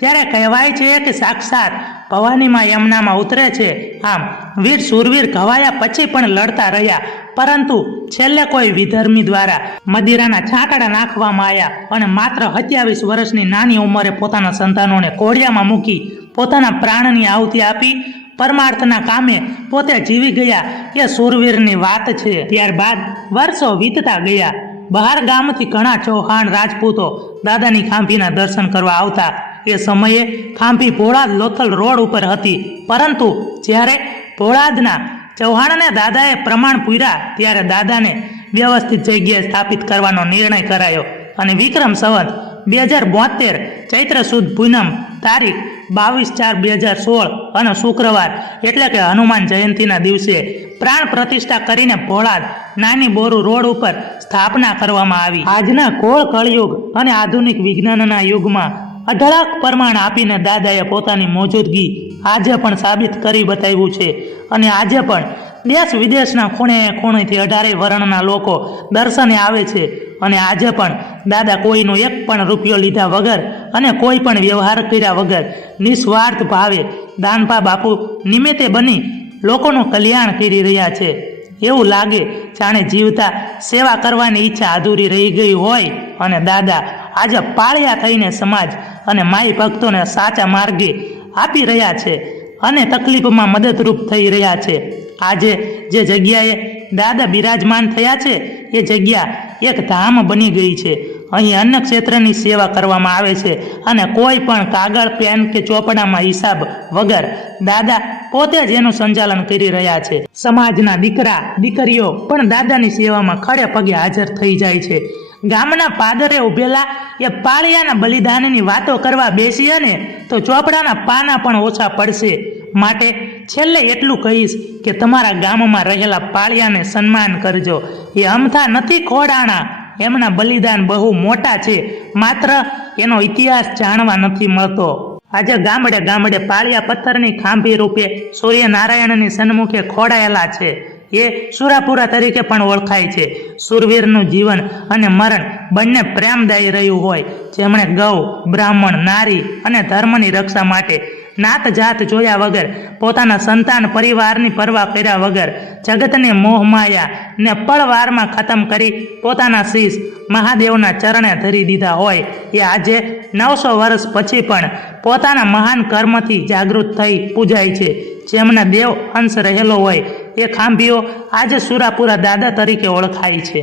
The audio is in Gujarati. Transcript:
ત્યારે કહેવાય છે કે સાક્ષાત ભવાનીમાં યમુનામાં ઉતરે છે। આમ વીર શૂરવીર ઘવાયા પછી પણ લડતા રહ્યા, પરંતુ છેલ્લે કોઈ વિધર્મી દ્વારા મદિરાના છાંટડા નાખવામાં આવ્યા અને માત્ર 27 વર્ષની નાની ઉંમરે પોતાના સંતાનોને ઘોડિયામાં મૂકી પોતાના પ્રાણની આહુતિ આપી પરમાર્થના કામે પોતે જીવી ગયા એ શૂરવીરની વાત છે। ત્યારબાદ વર્ષો વીતતા ગયા। બહાર ગામથી ઘણા ચૌહાણ રાજપૂતો દાદાની ખાંભીના દર્શન કરવા આવતા। એ સમયે ખાંભી ભોળાદ લોથલ રોડ ઉપર હતી, પરંતુ જ્યારે ભોળાદના ચૌહાણને દાદાએ પ્રમાણ પૂર્યા ત્યારે દાદાને વ્યવસ્થિત જગ્યાએ સ્થાપિત કરવાનો નિર્ણય કરાયો અને વિક્રમ સંવત 2072 ચૈત્ર સુદ પૂનમ તારીખ 22/4/2016 અને શુક્રવાર એટલે કે હનુમાન જયંતિના દિવસે પ્રાણ પ્રતિષ્ઠા કરીને ભોળાદ નાની બોરુ રોડ ઉપર સ્થાપના કરવામાં આવી। આજના ઘોર કળયુગ અને આધુનિક વિજ્ઞાનના યુગમાં અઢળક પ્રમાણ આપીને દાદાએ પોતાની મોજૂદગી આજે પણ સાબિત કરી બતાવ્યું છે અને આજે પણ દેશ વિદેશના ખૂણે ખૂણેથી 18 વર્ણના લોકો દર્શને આવે છે અને આજે પણ દાદા કોઈનો એક પણ રૂપિયો લીધા વગર અને કોઈ પણ વ્યવહાર કર્યા વગર નિસ્વાર્થ ભાવે દાનપા બાપુ નિમિત્તે બની લોકોનું કલ્યાણ કરી રહ્યા છે। એવું લાગે જાણે જીવતા સેવા કરવાની ઈચ્છા અધૂરી રહી ગઈ હોય અને દાદા આજે પાળિયા થઈને સમાજ અને માઈ ભક્તોને સાચા માર્ગે આપી રહ્યા છે અને તકલીફમાં મદદરૂપ થઈ રહ્યા છે। આજે જે જગ્યાએ દાદા બિરાજમાન થયા છે એ જગ્યા એક ધામ બની ગઈ છે। અહીં અન્ય ક્ષેત્રની સેવા કરવામાં આવે છે અને કોઈ પણ કાગળ પેન કે ચોપડામાં હિસાબ વગર દાદા પોતે જ એનું સંચાલન કરી રહ્યા છે। સમાજના દીકરા દીકરીઓ પણ દાદાની સેવામાં ખડે પગે હાજર થઈ જાય છે। ગામના પાદરે ઉભેલા એ પાળિયાના બલિદાનની વાતો કરવા બેસીએ ને તો ચોપડાના પાના પણ ઓછા પડશે। માટે છેલ્લે એટલું કહીશ કે તમારા ગામમાં રહેલા પાળિયાને સન્માન કરજો। એ અમથા નથી ખોડાણા, એમના બલિદાન બહુ મોટા છે, માત્ર એનો ઇતિહાસ જાણવા નથી મળતો। આજે ગામડે ગામડે પાળિયા પથ્થરની ખાંભી રૂપે સૂર્યનારાયણની સન્મુખે ખોડાયેલા છે। એ સુરાપુરા તરીકે પણ ઓળખાય છે। શૂરવીરનું જીવન અને મરણ બંને પ્રેમદાયી રહ્યું હોય, જેમણે ગૌ બ્રાહ્મણ નારી અને ધર્મની રક્ષા માટે નાત જાત જોયા વગર પોતાના સંતાન પરિવારની પરવા કર્યા વગર જગતને મોહમાયા ને પળવારમાં ખતમ કરી પોતાના શીશ મહાદેવના ચરણે ધરી દીધા હોય, એ આજે 900 વર્ષ પછી પણ પોતાના મહાન કર્મથી જાગૃત થઈ પૂજાય છે। જેમના દેવ અંશ રહેલો હોય એ ખાંભીઓ આજે સુરાપુરા દાદા તરીકે ઓળખાય છે।